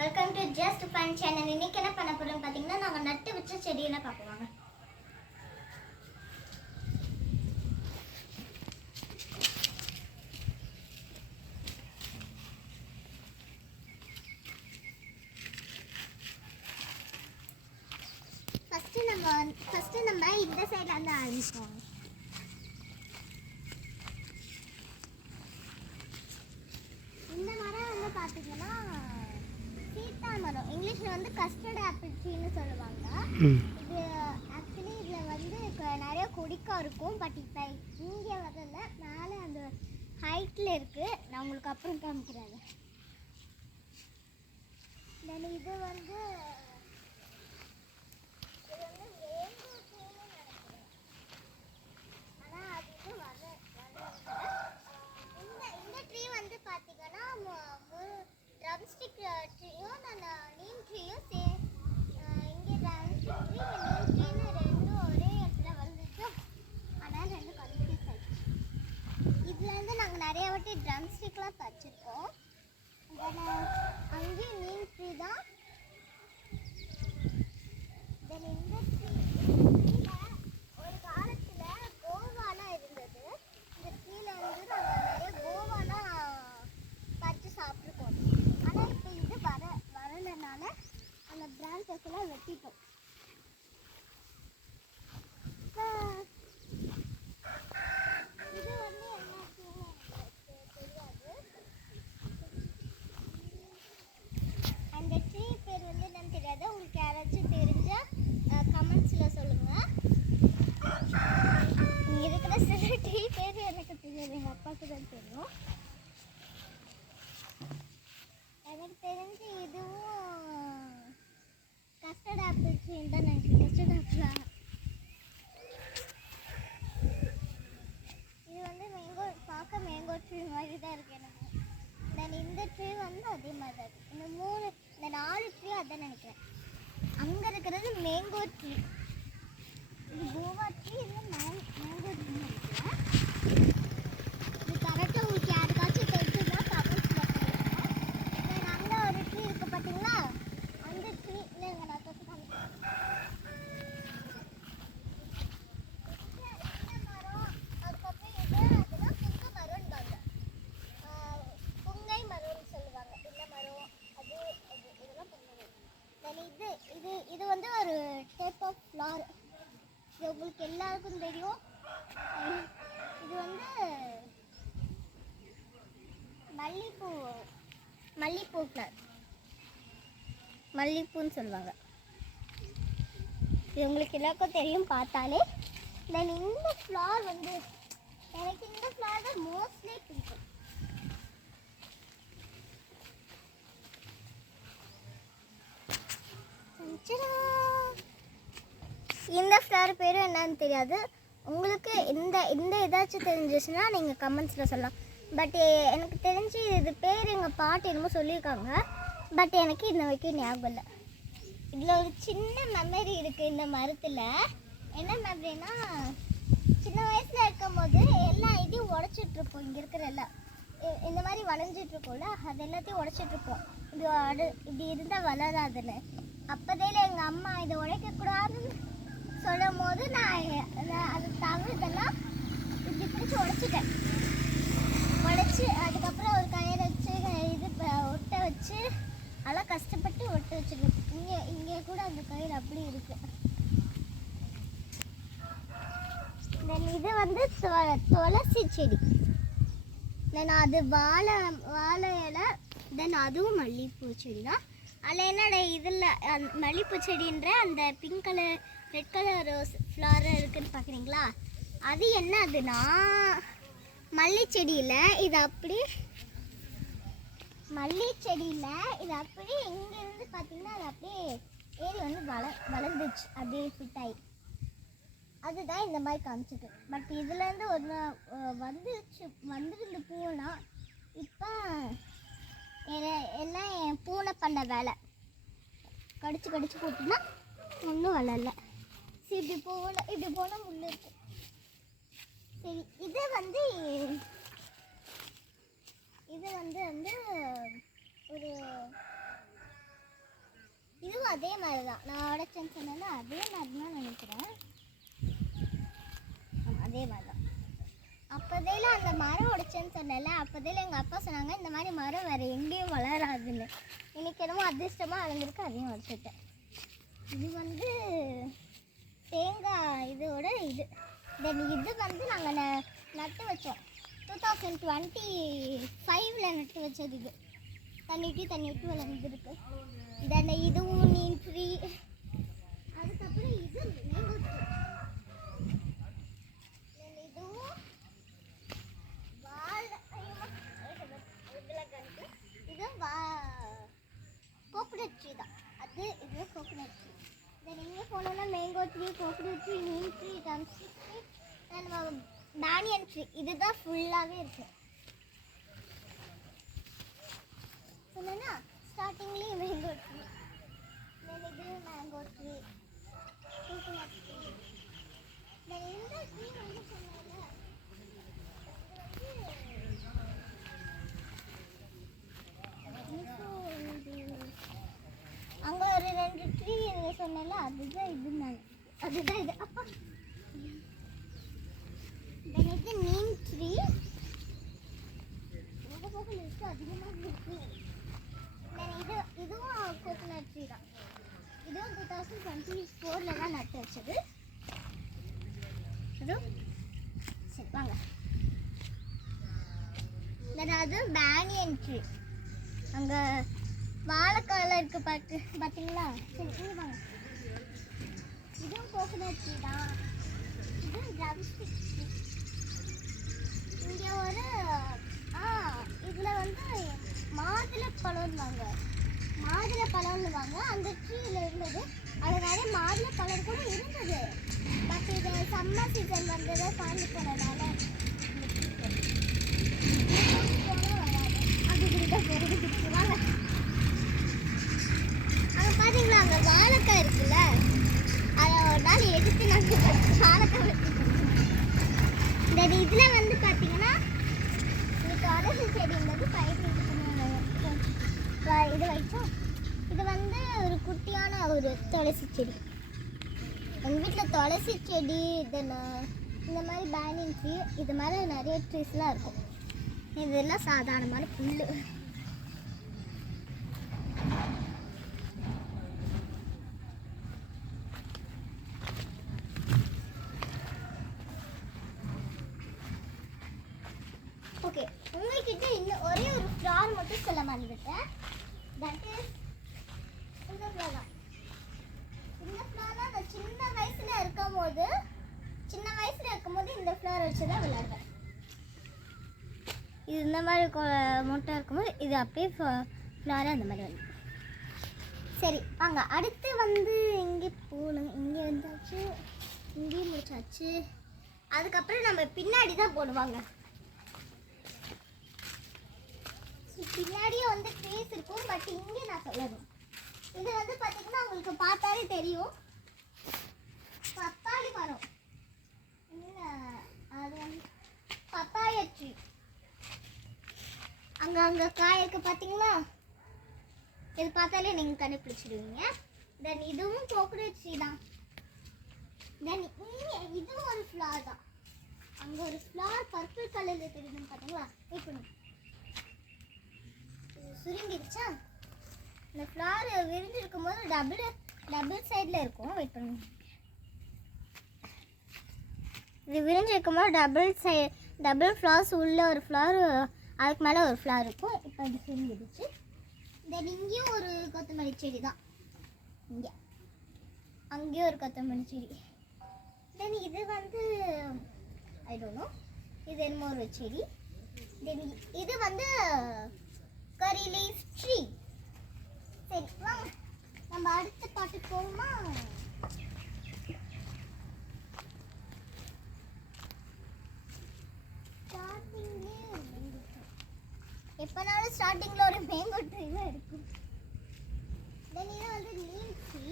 Welcome to just fun channel. இன்னைக்கு என்ன பண்ண போறோம்னு பாத்தீங்கன்னா நாங்க நட்டு வச்ச செடியெல்லாம் பார்ப்போம். ஃபர்ஸ்ட் நம்ம இந்த சைடுல இருந்து ஆரம்பிப்போம். இந்த மரம் வந்து பாத்தீங்கன்னா சீத்தா மரம், இங்கிலீஷ்ல வந்து கஸ்டர்ட் ஆப்பிள் ட்ரீன்னு சொல்லுவாங்க. இது ஆக்சுவலி இதுல வந்து நிறைய கொடிக்கா இருக்கும். பட் இப்போ இங்கே வரல, மேலே அந்த ஹைட்ல இருக்கு. நான் உங்களுக்கு அப்புறம் காமிக்கிறேன். தென் இது வந்து ட்ரம்ஸ்டிக் ட்ரீயும் நீம் ட்ரீயும் இங்கே ட்ரம்ஸ்டிக் ட்ரீ நீம் ட்ரீன்னு ரெண்டும் ஒரே இடத்துல வந்துச்சு. ஆனால் ரெண்டும் கன்ஃபியூஸ் ஆகிடுச்சு. இதுலேருந்து நாங்கள் நிறைய வாட்டி ட்ரம்ஸ்டிக்லாம் தச்சுருக்கோம். அங்கேயும் நீம் ட்ரீ தான். தென் இந்த ட்ரீல ஒரு காலத்தில் கோவாலாம் இருந்தது. இந்த ட்ரீல வந்து நாங்கள் நிறைய கோவாலாம் பறித்து சாப்பிட்ருக்கோம். ஆனால் இப்போ இது வரலைனால அந்த பிரான்ச்சஸ் எல்லாம் வெட்டிட்டோம். இது வந்து என்ன தெரியாது. அந்த ட்ரீ பேர் வந்து என்னன்னு தெரியாது. உங்களுக்கு யாராச்சும் தெரிஞ்சால் கமெண்ட்ஸில் சொல்லுங்கள். இங்கே இருக்கிற சில ட்ரீ பேர் எனக்கு தெரியாது, எங்கள் அப்பாவுக்கு தான் தெரியும். எனக்கு தெரிஞ்சு இதுவும் கஸ்டர்ட் ஆப்பிள் ட்ரீன்னு தான் நினைக்கிறேன். கஸ்டர்ட் ஆப்பிளா? இது வந்து பார்க்க மேங்கோ ட்ரீ மாதிரி தான் இருக்கு எனக்கு. தென் இந்த ட்ரீ வந்து அதே மாதிரி தான் இருக்குது. இந்த 4 ட்ரீ அதான் நினைக்கிறேன். அங்கே இருக்கிறது மேங்கோ ட்ரீ. இது கோவா ட்ரீ, இது மேங்கோ ட்ரீ நினைக்கிறேன். இது கரெக்டாக உங்களுக்கு யாருக்காச்சும் தெரிஞ்சுன்னா கமெண்ட்ஸில் சொல்லுங்கள். தென் அங்கே ஒரு ட்ரீ இருக்குது பார்த்தீங்களா, அந்த ட்ரீ இல்லைங்க, நான் தொட்டு காமிக்கிறேன். மரம் அதுக்கப்புறம் இது அதுதான் புங்க மரம்பாங்க. புங்கை மரம்னு சொல்லுவாங்க. இந்த மரம் அது இதெல்லாம் புங்கை மரம். தென் இது வந்து ஒரு டைப் ஆஃப் ஃப்ளார். இது உங்களுக்கு எல்லாருக்கும் தெரியும். இது வந்து மல்லிப்பூ ஃப்ளார், மல்லிப்பூன்னு சொல்லுவாங்க. இது உங்களுக்கு எல்லாருக்கும் தெரியும் பார்த்தாலே. தென் இந்த ஃப்ளார் வந்து எனக்கு இந்த ஃப்ளார் தான் மோஸ்ட்லி பிடிக்கும். இந்த ஃப்ளவர் பேரும் என்னன்னு தெரியாது. உங்களுக்கு இந்த ஏதாச்சும் தெரிஞ்சிச்சுன்னா நீங்கள் கமெண்ட்ஸில் சொல்லலாம். பட் எனக்கு தெரிஞ்சு இது பேர் எங்கள் பாட்டு என்னமோ சொல்லியிருக்காங்க. பட் எனக்கு இன்ன வரைக்கும் ஞாபகம் இல்லை. இதில் ஒரு சின்ன மெமரி இருக்குது இந்த மரத்தில். என்ன மெமரினா, சின்ன வயசில் இருக்கும் போது எல்லா இதையும் உடச்சிட்ருப்போம். இங்கே இருக்கிற எல்லாம் இந்த மாதிரி வளைஞ்சிட்ருக்கோம்ல, அது எல்லாத்தையும் உடச்சிட்ருப்போம். இப்படி இருந்தால் வளராதுன்னு. அப்போதையில் எங்கள் அம்மா இதை உடைக்கக்கூடாதுன்னு சொல்லும் போது நான் அது தவிர்த்தெல்லாம் இப்படி பிடிச்சி உடைச்சிட்டேன். உடைச்சி அதுக்கப்புறம் ஒரு கயிறை வச்சு இது ஒட்ட வச்சு அதெல்லாம் கஷ்டப்பட்டு ஒட்ட வச்சுருக்கேன். இங்கே கூட அந்த கயிறு அப்படி இருக்கு. தென் இது வந்து துளசி செடி. தென் அது வாழை இலை. தென் அதுவும் மல்லிகைப்பூ செடி தான். அதில் என்னோட இதில் மல்லிகைப்பூ செடின்ற அந்த pink colour red colour rose flower இருக்குதுன்னு பார்க்குறீங்களா, அது என்ன அதுனா மல்லி செடியில் இது அப்படி இங்கேருந்து பார்த்தீங்கன்னா அது அப்படியே ஏறி வந்து வளர்ந்துச்சு, அப்படியே ஃபிட்டாகி. அதுதான் இந்த மாதிரி காமிச்சிட்டு. பட் இதுலேருந்து ஒன்று வந்துருந்து பூனா இப்போ எல்லாம் என் பூனை பண்ண வேலை. கடிச்சு போட்டுன்னா ஒன்றும் வளரல. இப்படி போனால் முள் இருக்கும். சரி, இது வந்து ஒரு அதே மாதிரி தான், நான் உடைச்சேன்னு சொன்னேன்னா அதே மாதிரி தான் நினைக்கிறேன். அதே மாதிரி தான். அப்போதையில அந்த மரம் உடைச்சேன்னு சொன்னேன்ல, அப்போதையில எங்கள் அப்பா சொன்னாங்க இந்த மாதிரி மரம் வேறு எங்கேயும் வளராதுன்னு. இன்னைக்கு என்னமோ அதிர்ஷ்டமாக இருந்திருக்கு, அதையும் உடைச்சிட்டேன். இது வந்து தேங்காய் இதோட இது. தென் இது வந்து நாங்கள் நட்டு வச்சோம் 2025 நட்டு வச்சது. இது தண்ணி விட்டு வளர்ந்துருக்கு. தென் இதுவும் நீம் ட்ரீ. அதுக்கப்புறம் இது மேங்கோ ட்ரீ. இதுவும் இதுவும் கோகோனட் ட்ரீ தான். இது கோகோனட் ட்ரீ. தென் இங்கே போனோம்னா mango tree, coconut tree, neem tree, drumstick tree, then banyan tree. இதுதான் ஃபுல்லாகவே இருக்கு. சொன்னா ஸ்டார்டிங்லேயே மேங்கோ ட்ரீ, தென் இது mango tree, coconut tree. Then இந்த ட்ரீ வந்து சொன்னால அங்கே ஒரு 2 ட்ரீ சொன்னல, அதுதான் இது. அதுதான் இது. அப்பா இது நீம் ட்ரீ. எங்க கோகோனட் இருக்கு அதிகமாக இருக்கு. இதுவும் கோகோனட் ட்ரீ தான். இதுவும் 2024 தான் நட்டு வச்சது. சரி வாங்க. அது பேனியன் ட்ரீ. அங்கே வாழைக்கால இருக்கு பார்த்தீங்களா? சரி இங்கே வாங்க. இதுவும் கோகோனட் ட்ரீ தான். இதுவும் ட்ரம்ஸ்டிக் ட்ரீ. இங்கே ஒரு இதில் வந்து மாதுளை பழம்வாங்க. அந்த ட்ரீயில் இருந்தது. அது நிறைய மாதுளை பழம் கூட இருந்தது. பட் இது சம்மர் சீசன் வந்ததை காஞ்சி போனதால வராது. அப்படி வாங்க. அங்கே பார்த்தீங்களா, அங்கே வாழைக்காய் இருக்குல்ல, அதை ஒரு நாள் எடுத்து நாங்கள் வாழைக்காய் வச்சுருக்கோம். இந்த இதில் வந்து பார்த்தீங்கன்னா இந்த துளசி செடி இருந்தது, பயிர் இது வச்சோம். இது வந்து ஒரு குட்டியான ஒரு துளசி செடி. எங்கள் வீட்டில் துளசி செடி, இந்த மாதிரி பேனியன் ட்ரீ, இது மாதிரி நிறைய ட்ரீஸ்லாம் இருக்கும். இதெல்லாம் சாதாரணமான புல். ஓகே, உங்ககிட்ட இன்னும் ஒரே ஒரு ஃப்ளவர் மட்டும் சொல்ல மறந்துட்டேன். தட் இஸ் இந்த ஃப்ளவர். இந்த ஃப்ளவர் நான் சின்ன வயசுல இருக்கும்போது இந்த ஃப்ளவர் வச்சு தான் விளையாடுவேன். இது இந்த மாதிரி மொட்டை இருக்கும்போது இது அப்படியே ஃப்ளவர் அந்த மாதிரி வந்து. சரி வாங்க, அடுத்து வந்து இங்கே போகணும். இங்கே வந்தாச்சு, இங்கேயும் முடிச்சாச்சு. அதுக்கப்புறம் நம்ம பின்னாடி தான் போடுவாங்க. பின்னாடியே வந்து ட்ரீஸ் இருக்கும். பட் இங்கே நான் சொல்லணும், இது வந்து பார்த்தீங்கன்னா உங்களுக்கு பார்த்தாலே தெரியும், பப்பாளி மரம். அது வந்து பப்பாய ட்ரீ. அங்கே காய் இருக்கு பார்த்தீங்களா, இது பார்த்தாலே நீங்கள் கண்டுபிடிச்சிடுவீங்க. தென் இதுவும் கோகோனட் ட்ரீ தான். தென் இங்கே இதுவும் ஒரு ஃப்ளவர் தான். அங்கே ஒரு ஃப்ளவர் பர்பிள் கலரில் தெரியுதுன்னு பார்த்தீங்களா, இப்போ சுருங்கிடுச்சா. இந்த ஃப்ளவர் விரிஞ்சிருக்கும் போது டபுள் சைடில் இருக்கும். வெயிட் பண்ணுங்க. இது விரிஞ்சிருக்கும் போது டபுள் ஃப்ளவர்ஸ் உள்ள ஒரு ஃப்ளவர், அதுக்கு மேலே ஒரு ஃப்ளவர் இருக்கும். இப்போ இது சுருங்கிடுச்சு. தென் இங்கேயும் ஒரு கொத்தமல்லி செடி தான். இங்கே அங்கேயும் ஒரு கொத்தமல்லி செடி. தென் இது வந்து ஐ டோன்ட் நோ, இது என்னமோ ஒரு செடி. தென் இது வந்து கரி லீஃப் ட்ரீ. சரி வாங்க, நம்ம அடுத்த பாட்டுக்கு போகுமா? எப்போனாலும் ஸ்டார்டிங்கில் ஒரு மேங்கோ ட்ரீ தான் இருக்கும். தென் இது வந்து நீம் ட்ரீ.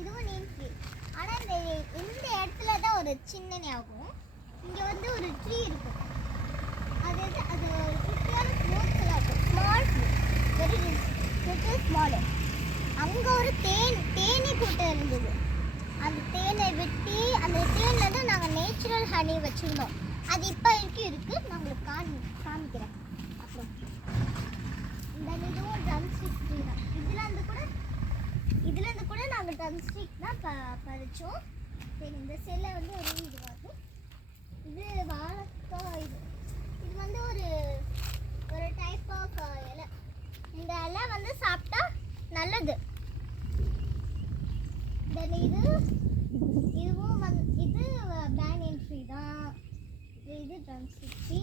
இதுவும் நீம் ட்ரீ. ஆனால் இந்த இடத்துல தான் ஒரு சின்ன ஞாபகம். இங்கே வந்து ஒரு ட்ரீ இருக்கும். அது ஒரு குட்டியான ஃப்ரூட்ஸ் எல்லாம் இருக்கும். Small fruit, very little small. அங்கே ஒரு தேனீ கூட்டம் இருந்தது. அந்த தேனை வெட்டி அந்த தேனில் தான் நாங்கள் நேச்சுரல் ஹனி வச்சுருந்தோம். அது இப்போ வரைக்கும் இருக்குது. நான் உங்களுக்கு காமிக்கிறேன். அப்புறம் இந்த இதுவும் ட்ரம் ஸ்டிக் ட்ரீ தான். இதுலேருந்து கூட நாங்கள் ட்ரம் ஸ்டிக் தான் பறித்தோம். சரி, இந்த செல்லை வந்து ஒரு இது வரும். இது வாழைக்காய். இது வந்து ஒரு டைப் ஆஃப் இலை. இந்த இலை வந்து சாப்பிட்டா நல்லது. தென் இதுவும் இது பேனியன் ட்ரீ தான். இது ட்ரம் ஸ்டிக் ட்ரீ.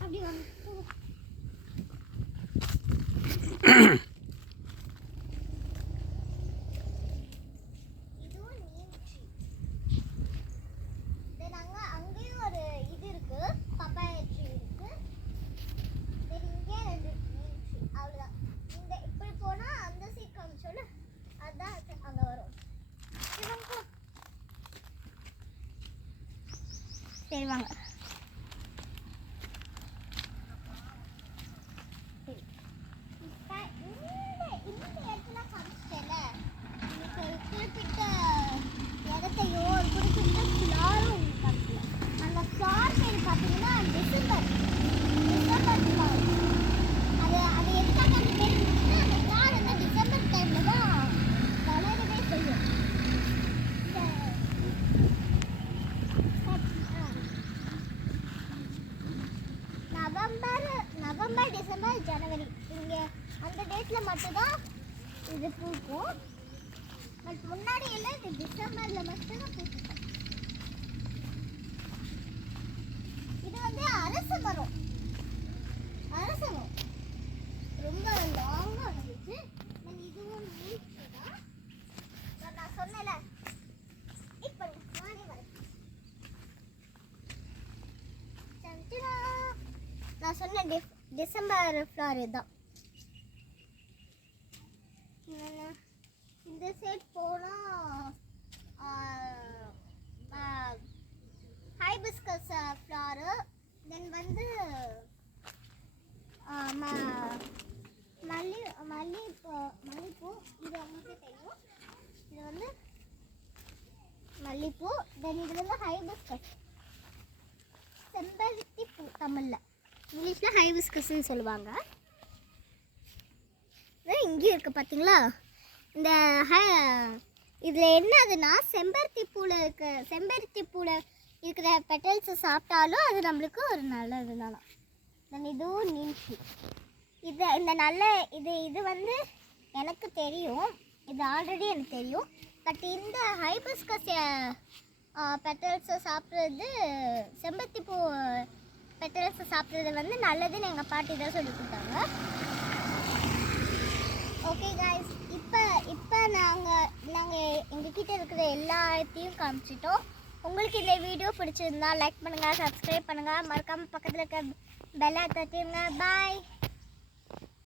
அப்படி வந்து சரி வாங்க. இந்த இடத்துல காமிச்சிட்டேன்ல, எனக்கு ஒரு குறிப்பிட்ட இடத்தையோ ஒரு குறிப்பிட்ட ஃப்ளாரும் காமிக்கல. அந்த ஃப்ளார் பேர் பார்த்தீங்கன்னா டிசம்பர் ஃப்ளார். அது எதுக்காக அந்த பேர் இருந்துச்சுன்னா, அந்த ஃப்ளார் வந்து டிசம்பர் டைமில் தான் வளரவே செய்யும். நவம்பர் டிசம்பர் ஜனவரி இங்கே அந்த டேட்டில் மட்டும்தான் இது பூக்கும். பட் முன்னாடி எல்லாம் இது டிசம்பரில் மட்டும்தான் பூக்கும். இது வந்து அரச மரம் ரொம்ப லாங்காக இருந்துச்சு. இதுவும் தான் நான் சொன்னேன்ல. இப்போ நானே வரேன். நான் சொன்ன டிசம்பர் ஃப்ளார் இதுதான். இந்த சைட் போனால் ஹைபிஸ்கஸ் ஃப்ளாரு. தென் வந்து மல்லிப்பூ. இது உங்களுக்கு தெரியும். இது வந்து மல்லிப்பூ. தென் இது வந்து ஹைபிஸ்கஸ், செம்பருத்தி பூ. தமிழில், இங்கிலீஷில் ஹைபிஸ்கஸ்ன்னு சொல்லுவாங்க. இங்கேயும் இருக்குது பார்த்தீங்களா. இந்த இதில் என்னதுன்னா செம்பருத்தி பூவில் இருக்கிற பெட்டல்ஸை சாப்பிட்டாலும் அது நம்மளுக்கு ஒரு நல்லது தானே. இதுவும் நீன்சி. இது வந்து எனக்கு தெரியும். இது ஆல்ரெடி எனக்கு தெரியும். பட் இந்த ஹைபிஸ்கஸ் பெட்டல்ஸை சாப்பிட்றது, செம்பருத்தி பூ பெட்டல்ஸை சாப்பிட்றது வந்து நல்லதுன்னு எங்கள் பாட்டி தான் சொல்லி கொடுத்தாங்க. ஓகே காய்ஸ், இப்போ நாங்கள் எங்ககிட்ட இருக்கிற எல்லாத்தையும் காமிச்சிட்டோம். உங்களுக்கு இந்த வீடியோ பிடிச்சிருந்தா லைக் பண்ணுங்கள், சப்ஸ்கிரைப் பண்ணுங்கள், மறக்காமல் பக்கத்தில் இருக்க பெல்லை தட்டிடுங்க. பாய்.